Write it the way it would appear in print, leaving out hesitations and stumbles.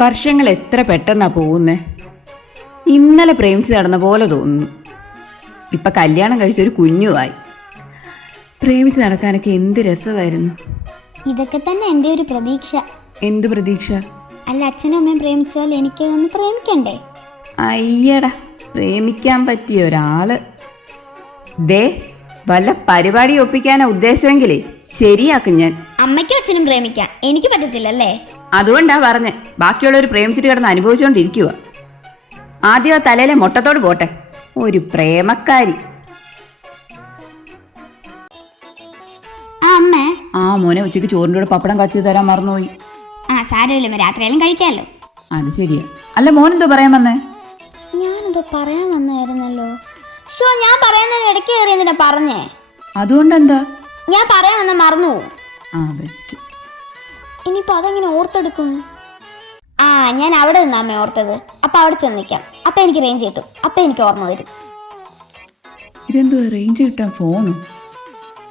വർഷങ്ങൾ എത്ര പെട്ടെന്നാ പോകുന്നേ. ഇന്നലെ പ്രേമിച്ച് നടന്ന പോലെ തോന്നുന്നു. ഇപ്പം കല്യാണം കഴിച്ചൊരു കുഞ്ഞുമായി. പ്രേമിച്ച് നടക്കാനൊക്കെ എന്ത് രസമായിരുന്നു. ഇതൊക്കെ തന്നെ എൻ്റെ ഒരു പ്രതീക്ഷ. എന്ത് പ്രതീക്ഷ? അല്ല, അച്ഛനും അമ്മയും പ്രേമിച്ചാൽ എനിക്ക് ഒന്ന് പ്രേമിക്കണ്ടേ? അയ്യടാ, പ്രേമിക്കാൻ പറ്റിയ ഒരാള്. ദേ, വല്ല പരിപാടി ഒപ്പിക്കാനാ ഉദ്ദേശമെങ്കിലേ ശരിയാക്കും ഞാൻ. അമ്മയ്ക്കും അച്ഛനും പ്രേമിക്കാം, എനിക്ക് പറ്റത്തില്ലല്ലേ? അതുകൊണ്ടാ പറഞ്ഞേ, ബാക്കിയുള്ളവർ പ്രേമിച്ചിട്ട് കിടന്ന് അനുഭവിച്ചുകൊണ്ടിരിക്കുക. ആദ്യം ആ തലയിലെ മുട്ടത്തോട് പോട്ടെ, ഒരു പ്രേമക്കാരി. അമ്മേ. ആ മോനെ, ഉച്ചയ്ക്ക് ചോറിൻ്റെ കൂടെ പപ്പടം കാച്ചി തരാൻ മറന്നുപോയി. സാരമില്ല, രാത്രിയായാലും കഴിക്കാമല്ലോ. അത് ശരിയാ. അല്ല, മോനെന്തോ പറയാൻ വന്നേ? ഞാനെന്തോ പറയാൻ വന്നായിരുന്നല്ലോ. ഞാൻ പറയുന്നതിന് ഇടയ്ക്ക് കയറി എന്തിനാ പറഞ്ഞേ? അതുകൊണ്ടെന്താ? ഞാൻ പറയാൻ വന്ന മറന്നു. ബെസ്റ്റ്. ഇനിയിപ്പോ അതെങ്ങനെ ഓർത്തെടുക്കും? ഞാൻ അവിടെ നിന്നാ അമ്മ ഓർത്തത്. അപ്പൊ അവിടെ ചെന്നിക്കാം. അപ്പൊ എനിക്ക് റേഞ്ച് കിട്ടും. അപ്പൊ എനിക്ക് ഓർമ്മ വരും. ഇതെന്തോ റേഞ്ച് കിട്ടാൻ ഫോണും